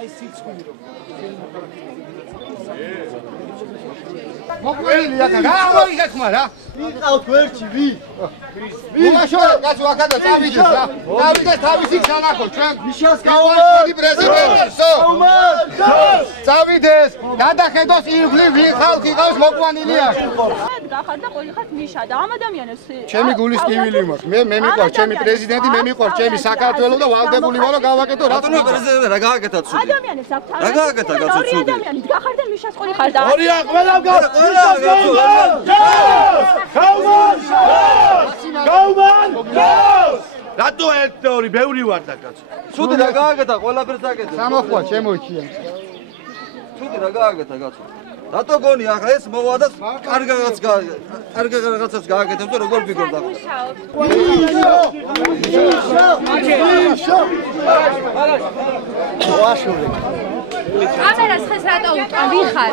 აი სიცხული რომ მოკლეა გამოგიხმა რა ვიყავთ ვერჩი ვიმაშორე კაცო აქადა წავიდეს რა წავიდეს თავისი სანახო ჩვენ მიშას გავარდი პრეზიდენტსო წავიდეს გადახედოს ირგვლივ ვინ ხალხი ყავს მოყვანილი აქ გახარ და ყოლი ხარ მიშა და ამ ადამიანებს ჩემი გულის ტივილი მაქვს მე მიყვარს ჩემი პრეზიდენტი მე მიყვარს ჩემი საქართველო და ვალდებული ვარო გავაკეთო რატომ პრეზიდენტი რა გააკეთა ცუდი ადამიანებს აქვს რა გააკეთა კაცო ცუდი ადამიანით გახარ და მიშას ყოლი ხარ და ორია ყველამ რატო ერთი ორი ბევრი ვარ და კაცო ცუდი რა გააკეთა ყველაფერს აკეთე სამოხვა შემოიჩიან ცუდი რა გააკეთა კაცო რატო გონი ახლა ეს მოვა და კარგ რაღაცას გააკეთებს და როგორ ფიქრობ და კამერას ხეს რატო უტყვა ვიხარ